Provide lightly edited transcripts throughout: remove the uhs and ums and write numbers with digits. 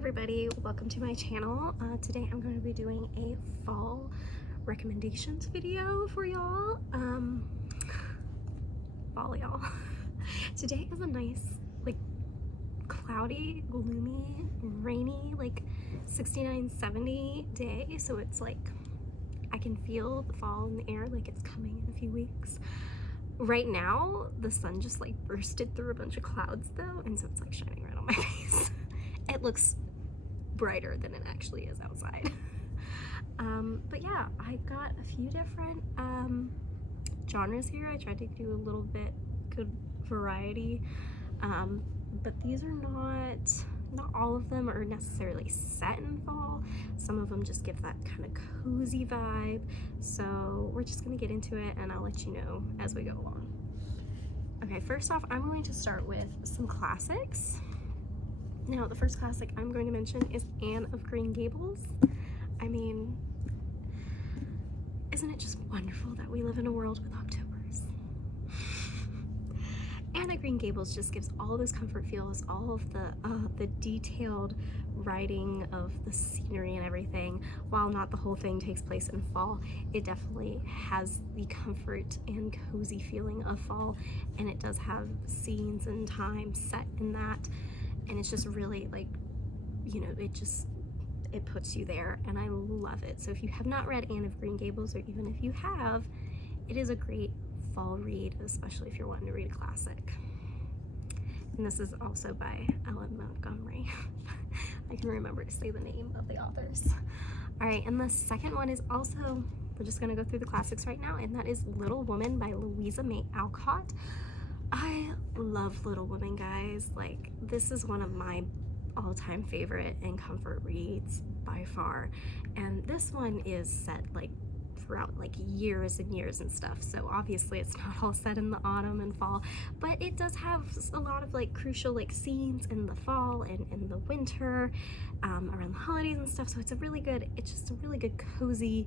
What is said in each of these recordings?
everybody, welcome to my channel. Today I'm going to be doing a fall recommendations video for y'all. Fall y'all. Today is a nice, like, cloudy, gloomy, rainy, like 69, 70 day, so it's like I can feel the fall in the air, like it's coming in a few weeks. Right now the sun just like bursted through a bunch of clouds though, and so it's like shining right on my face. It looks brighter than it actually is outside. But yeah, I've got a few different genres here. I tried to do a little bit good variety, but these are not all of them are necessarily set in fall. Some of them just give that kind of cozy vibe. So we're just gonna get into it and I'll let you know as we go along. Okay, first off, I'm going to start with some classics. Now, the first classic I'm going to mention is Anne of Green Gables. I mean, isn't it just wonderful that we live in a world with Octobers? Anne of Green Gables just gives all those comfort feels, all of the detailed writing of the scenery and everything. While not the whole thing takes place in fall, it definitely has the comfort and cozy feeling of fall, and it does have scenes and time set in that. And it's just really, like, you know, it puts you there, and I love it. So if you have not read Anne of Green Gables, or even if you have, it is a great fall read, especially if you're wanting to read a classic. And this is also by Montgomery. I can remember to say the name of the authors. All right, and the second one is also, we're just gonna go through the classics right now, and that is Little Woman by Louisa May Alcott. I love Little Women, guys. Like, this is one of my all-time favorite and comfort reads by far. And this one is set like throughout like years and years and stuff. So obviously it's not all set in the autumn and fall, but it does have a lot of like crucial like scenes in the fall and in the winter, around the holidays and stuff. So it's just a really good cozy,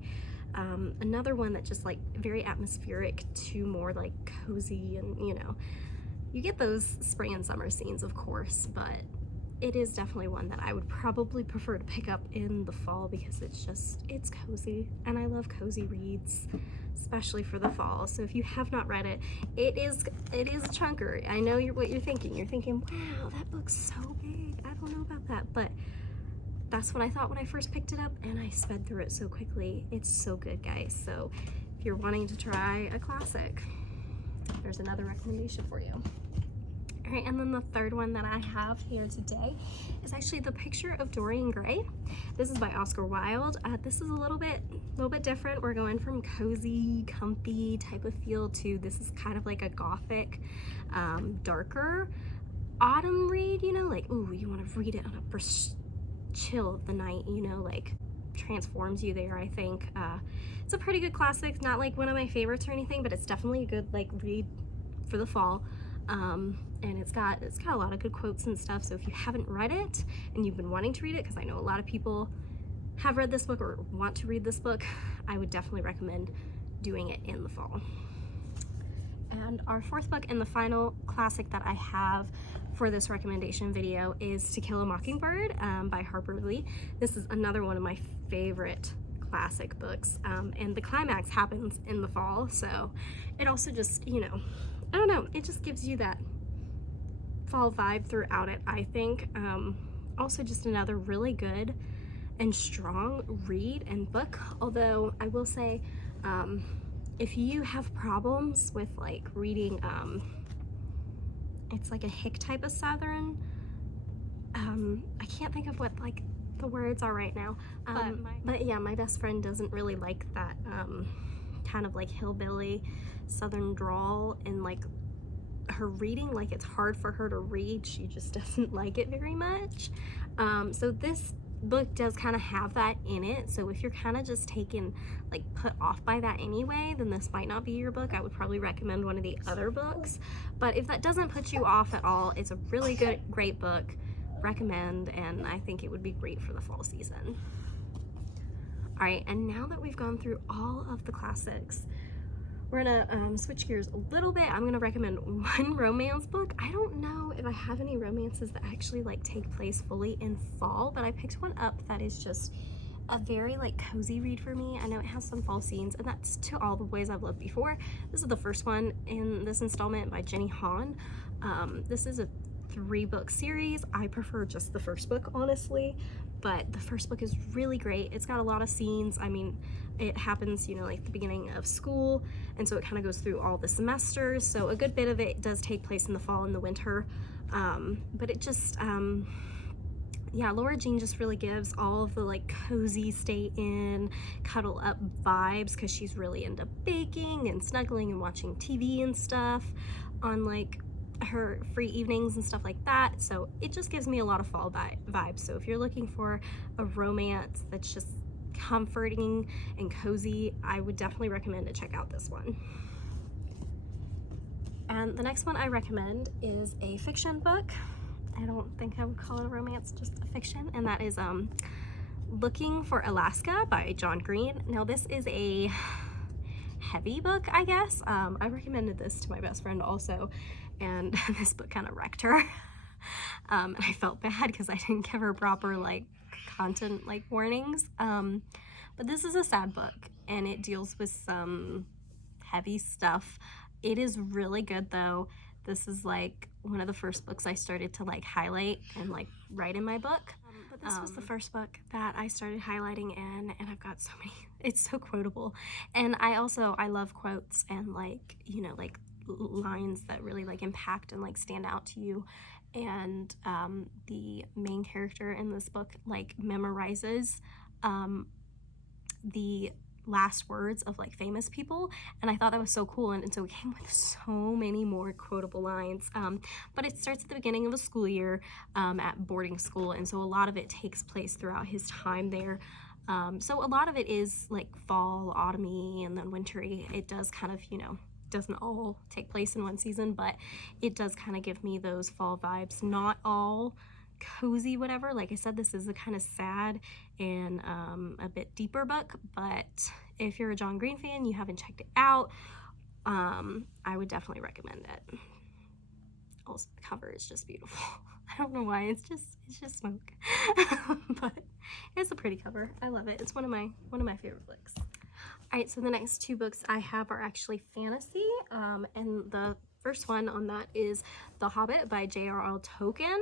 another one that just like very atmospheric to more like cozy, and you know, you get those spring and summer scenes of course, but it is definitely one that I would probably prefer to pick up in the fall because it's cozy, and I love cozy reads, especially for the fall. So if you have not read it, it is a chunker. I know what you're thinking. You're thinking, wow, that book's so big. I don't know about that, but that's what I thought when I first picked it up, and I sped through it so quickly. It's so good, guys. So if you're wanting to try a classic, there's another recommendation for you. All right, and then the third one that I have here today is actually The Picture of Dorian Gray. This is by Oscar Wilde. This is a little bit different. We're going from cozy, comfy type of feel to this is kind of like a gothic, darker autumn read, you know, like, ooh, you want to read it on a first chill of the night, you know, like transforms you there, I think. It's a pretty good classic, not like one of my favorites or anything, but it's definitely a good like read for the fall. And it's got a lot of good quotes and stuff. So if you haven't read it and you've been wanting to read it, because I know a lot of people have read this book or want to read this book, I would definitely recommend doing it in the fall. And our fourth book and the final classic that I have for this recommendation video is To Kill a Mockingbird by Harper. This is another one of my favorite classic books, and the climax happens in the fall, so it also just, you know, I don't know, it just gives you that fall vibe throughout it, I think. Also just another really good and strong read and book, although I will say, if you have problems with like reading, it's like a hick type of Southern, I can't think of what like the words are right now, but yeah, my best friend doesn't really like that kind of like hillbilly Southern drawl, and like her reading, like it's hard for her to read. She just doesn't like it very much. So this book does kind of have that in it. So if you're kind of just taken, like put off by that anyway, then this might not be your book. I would probably recommend one of the other books. But if that doesn't put you off at all, it's a really great book. Recommend, and I think it would be great for the fall season. All right, and now that we've gone through all of the classics, we're gonna switch gears a little bit. I'm gonna recommend one romance book. I don't know if if I have any romances that actually like take place fully in fall, but I picked one up that is just a very like cozy read for me. I know it has some fall scenes, and that's To All the Boys I've Loved Before. This is the first one in this installment by Jenny Han. This is a 3-book series. I prefer just the first book, honestly, but the first book is really great. It's got a lot of scenes. I mean, it happens, you know, like the beginning of school, and so it kind of goes through all the semesters, so a good bit of it does take place in the fall and the winter, but it just yeah, Laura Jean just really gives all of the like cozy stay in, cuddle up vibes, because she's really into baking and snuggling and watching TV and stuff on like her free evenings and stuff like that. So it just gives me a lot of fall vibes. So if you're looking for a romance that's just comforting and cozy, I would definitely recommend to check out this one. And the next one I recommend is a fiction book. I don't think I would call it a romance, just a fiction, and that is Looking for Alaska by John Green. Now this is a heavy book, I guess. I recommended this to my best friend also, and this book kind of wrecked her. And I felt bad because I didn't give her proper like content like warnings. But this is a sad book, and it deals with some heavy stuff. It is really good though. This is like one of the first books I started to like highlight and like write in my book. But this was the first book that I started highlighting in, and I've got so many, it's so quotable. And I love quotes and like, you know, like lines that really like impact and like stand out to you. And the main character in this book like memorizes the last words of like famous people, and I thought that was so cool, and so it came with so many more quotable lines. But it starts at the beginning of a school year at boarding school, and so a lot of it takes place throughout his time there. So a lot of it is like fall, autumny, and then wintry. It does kind of, you know, doesn't all take place in one season, but it does kind of give me those fall vibes. Not all cozy whatever. Like I said, this is a kind of sad and a bit deeper book, but if you're a John Green fan, you haven't checked it out, I would definitely recommend it. Also, the cover is just beautiful. I don't know why, it's just smoke. But it's a pretty cover. I love it. It's one of my favorite books. All right, so the next 2 books I have are actually fantasy, and the first one on that is The Hobbit by J.R.R. Tolkien.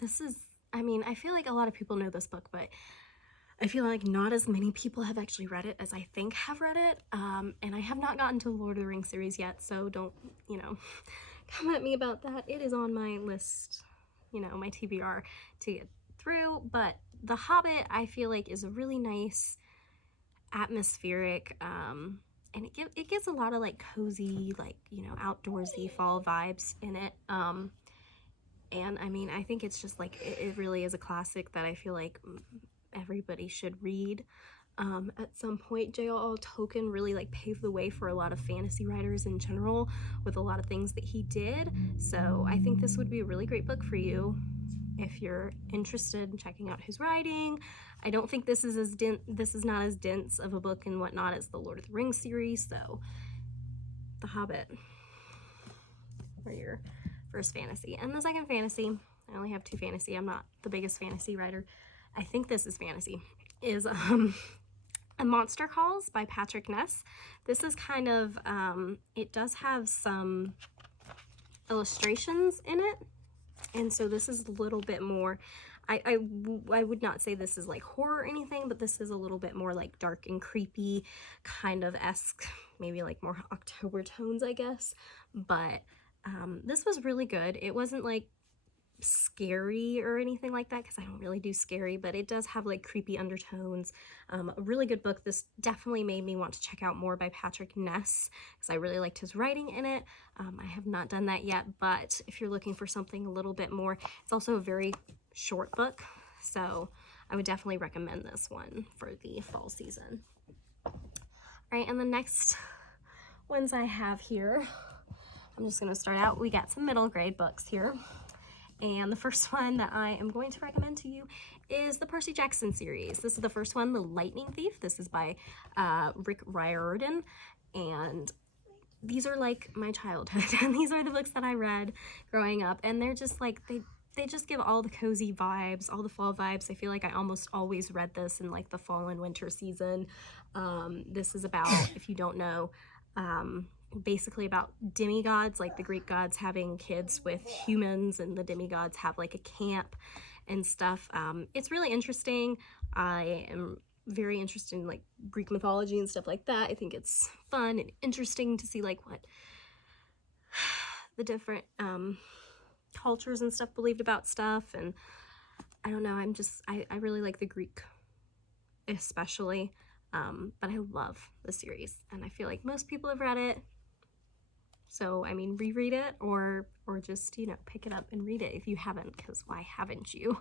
This is, I mean, I feel like a lot of people know this book, but I feel like not as many people have actually read it as I think have read it. And I have not gotten to the Lord of the Rings series yet, so don't, you know, come at me about that. It is on my list, you know, my TBR to get through, but The Hobbit I feel like is a really nice, atmospheric, and it gives a lot of like cozy, like, you know, outdoorsy fall vibes in it. And I mean, I think it's just like, it really is a classic that I feel like everybody should read at some point. J.R.R. Tolkien really like paved the way for a lot of fantasy writers in general with a lot of things that he did. So I think this would be a really great book for you if you're interested in checking out his writing. I don't think this is not as dense of a book and whatnot as the Lord of the Rings series, so The Hobbit for your first fantasy. And the second fantasy, I only have 2 fantasy, I'm not the biggest fantasy writer, I think this is fantasy, is A Monster Calls by Patrick Ness. This is kind of, it does have some illustrations in it, and so this is a little bit more, I would not say this is like horror or anything, but this is a little bit more like dark and creepy kind of esque, maybe like more October tones, I guess. But this was really good. It wasn't like scary or anything like that, because I don't really do scary, but it does have like creepy undertones. A really good book. This definitely made me want to check out more by Patrick Ness, because I really liked his writing in it. I have not done that yet, but if you're looking for something a little bit more, it's also a very short book, so I would definitely recommend this one for the fall season. All right, and the next ones I have here, I'm just going to start out. We got some middle grade books here. And the first one that I am going to recommend to you is the Percy Jackson series. This is the first one, The Lightning Thief. This is by Riordan. And these are like my childhood, and these are the books that I read growing up, and they're just like, they just give all the cozy vibes, all the fall vibes. I feel like I almost always read this in like the fall and winter season. This is about, if you don't know, basically about demigods, like the Greek gods having kids with humans, and the demigods have like a camp and stuff. It's really interesting. I am very interested in like Greek mythology and stuff like that. I think it's fun and interesting to see like what the different cultures and stuff believed about stuff. And I don't know, I really like the Greek especially, but I love the series, and I feel like most people have read it. So I mean, reread it or just, you know, pick it up and read it if you haven't, because why haven't you?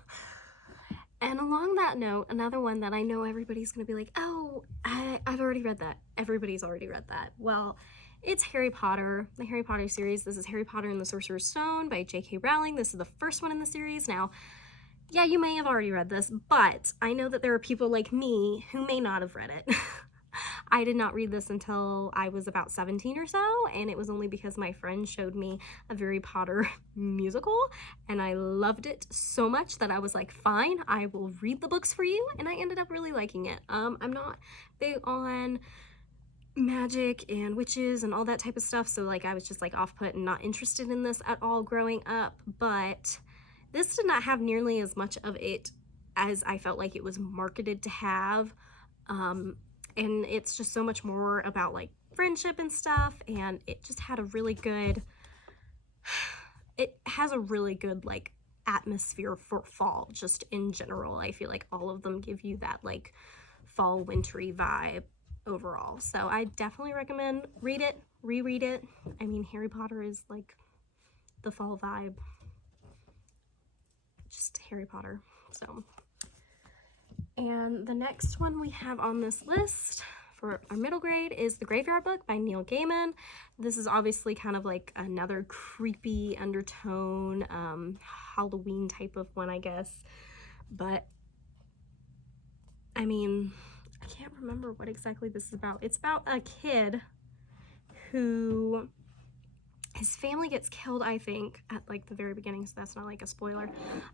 And along that note, another one that I know everybody's gonna be like, oh, I've already read that. Everybody's already read that. Well, it's Harry Potter, the Harry Potter series. This is Harry Potter and the Sorcerer's Stone by J.K. Rowling. This is the first one in the series. Now, yeah, you may have already read this, but I know that there are people like me who may not have read it. I did not read this until I was about 17 or so, and it was only because my friend showed me a Harry Potter musical, and I loved it so much that I was like, fine, I will read the books for you, and I ended up really liking it. I'm not big on magic and witches and all that type of stuff, so like I was just like off-put and not interested in this at all growing up, but this did not have nearly as much of it as I felt like it was marketed to have. And it's just so much more about like friendship and stuff, and it just had a really good, it has a really good like atmosphere for fall just in general. I feel like all of them give you that like fall wintry vibe overall. So I definitely recommend read it, reread it. I mean, Harry Potter is like the fall vibe, just Harry Potter. So, and the next one we have on this list for our middle grade is The Graveyard Book by Neil Gaiman. This is obviously kind of like another creepy undertone, Halloween type of one, I guess. But, I mean, I can't remember what exactly this is about. It's about a kid who, his family gets killed, I think, at like the very beginning, so that's not like a spoiler.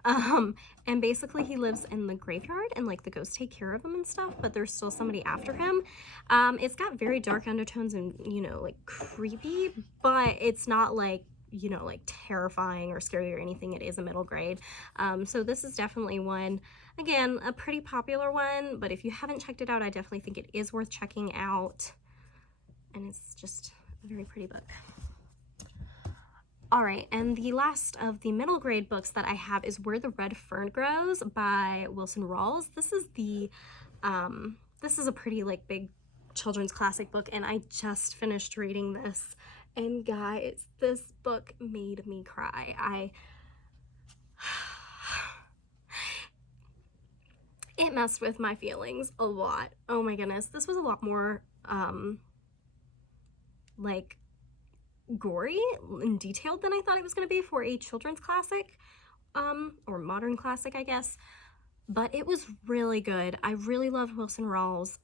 And basically he lives in the graveyard, and like the ghosts take care of him and stuff, but there's still somebody after him. It's got very dark undertones and, you know, like creepy, but it's not like, you know, like terrifying or scary or anything. It is a middle grade. So this is definitely one, again, a pretty popular one, but if you haven't checked it out, I definitely think it is worth checking out. And it's just a very pretty book. All right, and the last of the middle grade books that I have is Where the Red Fern Grows by Wilson Rawls. This is the, this is a pretty like big children's classic book, and I just finished reading this, and guys, this book made me cry. It messed with my feelings a lot. Oh my goodness, this was a lot more, like, gory and detailed than I thought it was going to be for a children's classic, or modern classic, I guess, but it was really good. I really loved Wilson Rawls'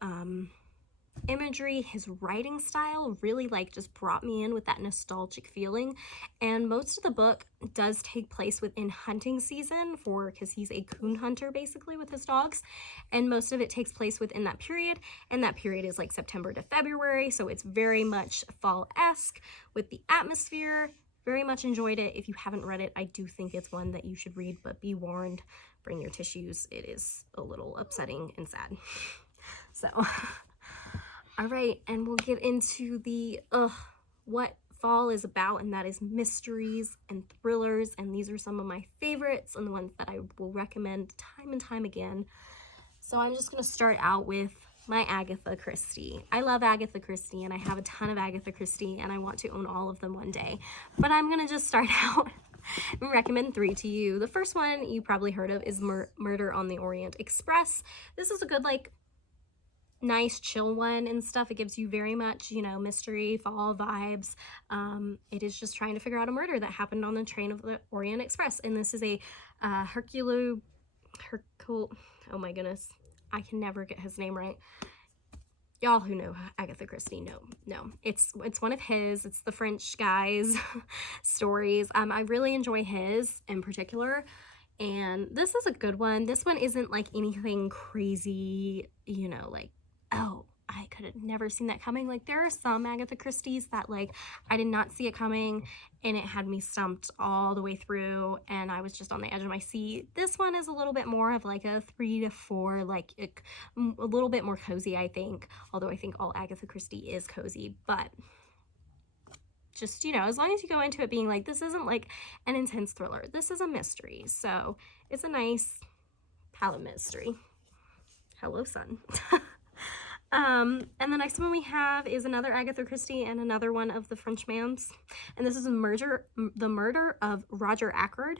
imagery. His writing style really like just brought me in with that nostalgic feeling, and most of the book does take place within hunting season because he's a coon hunter basically with his dogs, and most of it takes place within that period, and that period is like September to February, so it's very much fall-esque with the atmosphere. Very much enjoyed it. If you haven't read it, I do think it's one that you should read, but be warned, bring your tissues. It is a little upsetting and sad. So all right, and we'll get into the what fall is about, and that is mysteries and thrillers, and these are some of my favorites and the ones that I will recommend time and time again. So I'm just going to start out with my Agatha Christie. I love Agatha Christie, and I have a ton of Agatha Christie, and I want to own all of them one day, but I'm going to just start out and recommend 3 to you. The first one you probably heard of is Murder on the Orient Express. This is a good, like, nice chill one and stuff. It gives you very much, you know, mystery, fall vibes. It is just trying to figure out a murder that happened on the train of the Orient Express, and this is a oh my goodness, I can never get his name right. y'all who know Agatha Christie know. It's one of his. It's the French guy's stories. I really enjoy his in particular. And this is a good one. This one isn't like anything crazy, you know, like, oh, I could have never seen that coming. Like, there are some Agatha Christie's that, like, I did not see it coming, and it had me stumped all the way through, and I was just on the edge of my seat. This one is a little bit more of, like, a 3 to 4, like, a little bit more cozy, I think, although I think all Agatha Christie is cozy, but just, you know, as long as you go into it being like, this isn't, like, an intense thriller. This is a mystery, so it's a nice palette mystery. Hello, sun. And the next one we have is another Agatha Christie and another one of the Frenchmans. And this is the murder of Roger Ackroyd.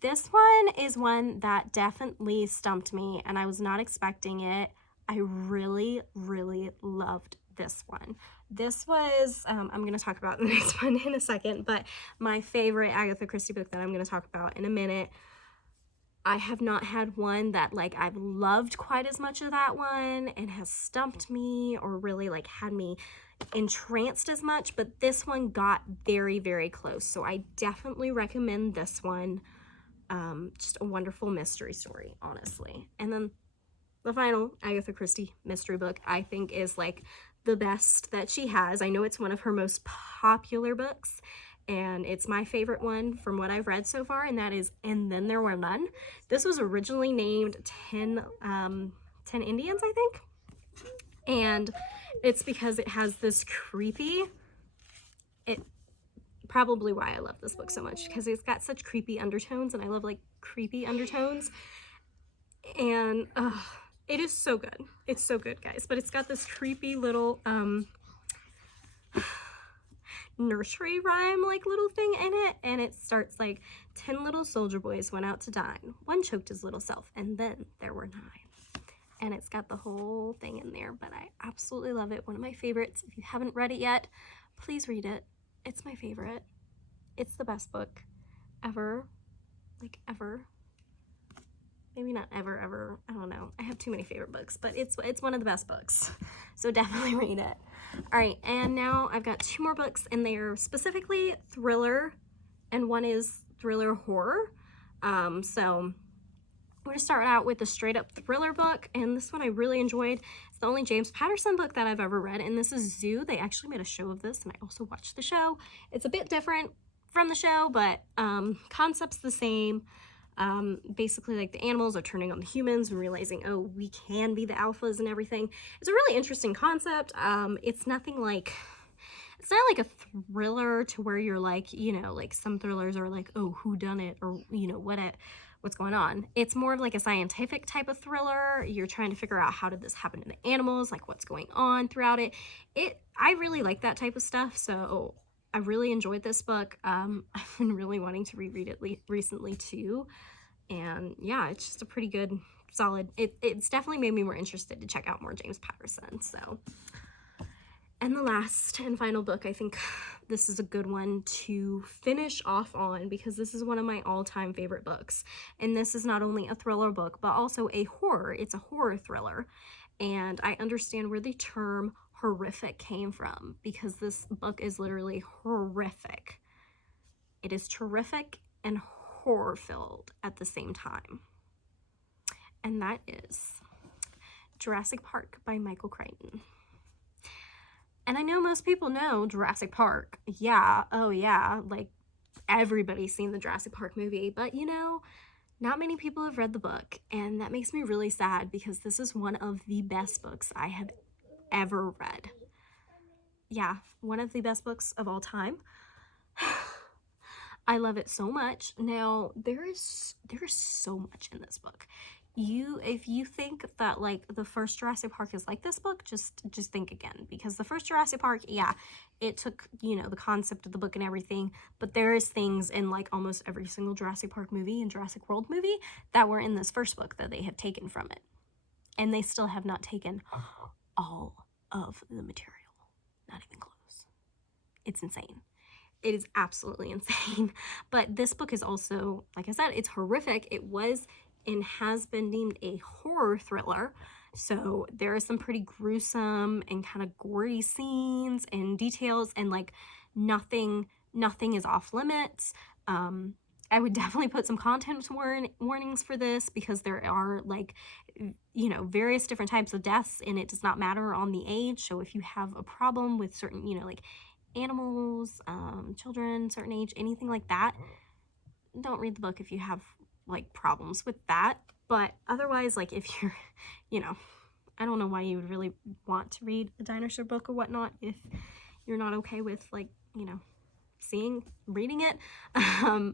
This one is one that definitely stumped me, and I was not expecting it. I really, really loved this one. This was, I'm going to talk about the next one in a second, but my favorite Agatha Christie book that I'm going to talk about in a minute. I have not had one that, like, I've loved quite as much of that one and has stumped me or really, like, had me entranced as much, but this one got very, very close. So I definitely recommend this one. Just a wonderful mystery story, honestly. And then the final Agatha Christie mystery book, I think, is, like, the best that she has. I know it's one of her most popular books, and it's my favorite one from what I've read so far, and that is And Then There Were None. This was originally named 10 Indians, I think, and it's because it has this creepy, probably why I love this book so much, because it's got such creepy undertones, and I love, like, creepy undertones, and it is so good. It's so good, guys, but it's got this creepy little nursery rhyme like little thing in it, and it starts like 10 little soldier boys went out to dine, one choked his little self, and then there were 9. And it's got the whole thing in there, but I absolutely love it. One of my favorites. If you haven't read it yet, please read it. It's my favorite. It's the best book ever, like, ever. Maybe not ever, I don't know. I have too many favorite books, but it's one of the best books. So definitely read it. All right, and now I've got 2 more books, and they are specifically thriller, and one is thriller horror. So we're gonna start out with a straight up thriller book, and this one I really enjoyed. It's the only James Patterson book that I've ever read, and this is Zoo. They actually made a show of this, and I also watched the show. It's a bit different from the show, but concept's the same. Basically, like, the animals are turning on the humans and realizing, oh, we can be the alphas and everything. It's a really interesting concept. It's nothing like, it's not like a thriller to where you're like, you know, like some thrillers are like, oh, who done it, or, you know, what's going on. It's more of like a scientific type of thriller. You're trying to figure out, how did this happen to the animals, like what's going on throughout it. I really like that type of stuff, so I really enjoyed this book. I've been really wanting to reread it recently too, and yeah, it's just a pretty good, solid, it's definitely made me more interested to check out more James Patterson. So, and the last and final book, I think this is a good one to finish off on, because this is one of my all-time favorite books, and this is not only a thriller book but also a horror. It's a horror thriller, and I understand where the term horrific came from, because this book is literally horrific. It is terrific and horror-filled at the same time, and that is Jurassic Park by Michael Crichton. And I know most people know Jurassic Park. Yeah, oh yeah, like, everybody's seen the Jurassic Park movie, but, you know, not many people have read the book, and that makes me really sad, because this is one of the best books I have ever read. Yeah, one of the best books of all time. I love it so much. Now, there is so much in this book. If you think that, like, the first Jurassic Park is like this book, just think again, because the first Jurassic Park, yeah, it took, you know, the concept of the book and everything, but there is things in, like, almost every single Jurassic Park movie and Jurassic World movie that were in this first book that they have taken from it, and they still have not taken all of the material. Not even close. It's insane. It is absolutely insane. But this book is also, like I said, it's horrific. It was and has been deemed a horror thriller. So there are some pretty gruesome and kind of gory scenes and details, and like nothing is off limits. I would definitely put some content warnings for this, because there are, like, you know, various different types of deaths, and it does not matter on the age. So if you have a problem with certain, you know, like animals, children, certain age, anything like that, don't read the book if you have like problems with that. But otherwise, like, if you're, you know, I don't know why you would really want to read a dinosaur book or whatnot if you're not okay with, like, you know, reading it.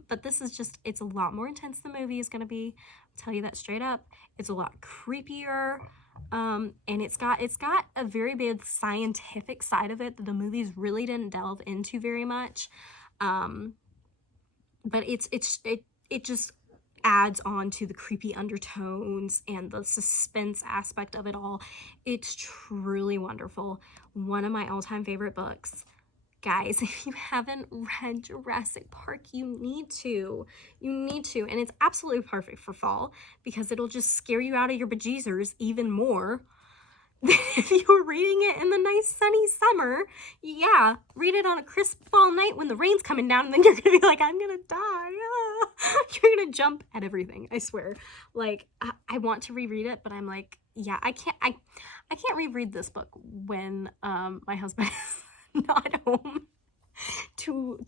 But this is just, it's a lot more intense than the movie is going to be. I'll tell you that straight up. It's a lot creepier. And it's got a very big scientific side of it that the movies really didn't delve into very much. But it just adds on to the creepy undertones and the suspense aspect of it all. It's truly wonderful. One of my all-time favorite books. Guys, if you haven't read Jurassic Park, you need to. And it's absolutely perfect for fall, because it'll just scare you out of your bejeezers even more than if you were reading it in the nice sunny summer. Yeah, read it on a crisp fall night when the rain's coming down, and then you're gonna be like, I'm gonna die. Ah. You're gonna jump at everything, I swear. Like, I want to reread it, but I'm like, yeah, I can't reread this book when my husband is not home to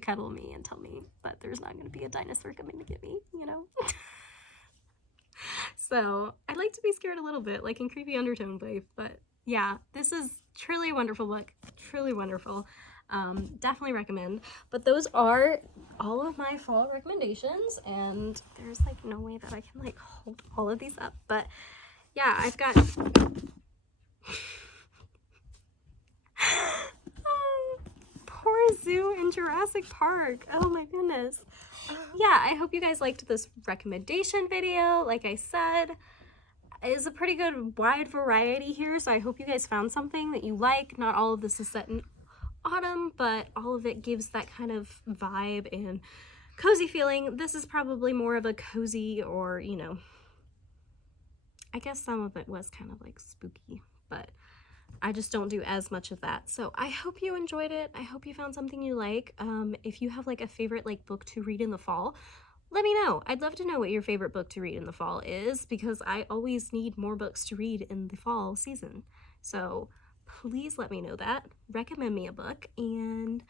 cuddle me and tell me that there's not going to be a dinosaur coming to get me, you know. So I like to be scared a little bit, like in creepy undertone way. But yeah, this is truly a wonderful book, truly wonderful. Definitely recommend. But those are all of my fall recommendations, and there's like no way that I can like hold all of these up. But yeah, I've got poor Zoo in Jurassic Park. Oh my goodness. Yeah, I hope you guys liked this recommendation video. Like I said, it is a pretty good wide variety here, so I hope you guys found something that you like. Not all of this is set in autumn, but all of it gives that kind of vibe and cozy feeling. This is probably more of a cozy, or, you know, I guess some of it was kind of like spooky, but I just don't do as much of that. So I hope you enjoyed it. I hope you found something you like. If you have like a favorite like book to read in the fall, let me know. I'd love to know what your favorite book to read in the fall is, because I always need more books to read in the fall season. So please let me know that. Recommend me a book, and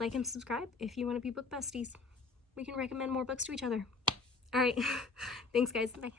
like and subscribe if you want to be book besties. We can recommend more books to each other. All right. Thanks, guys. Bye.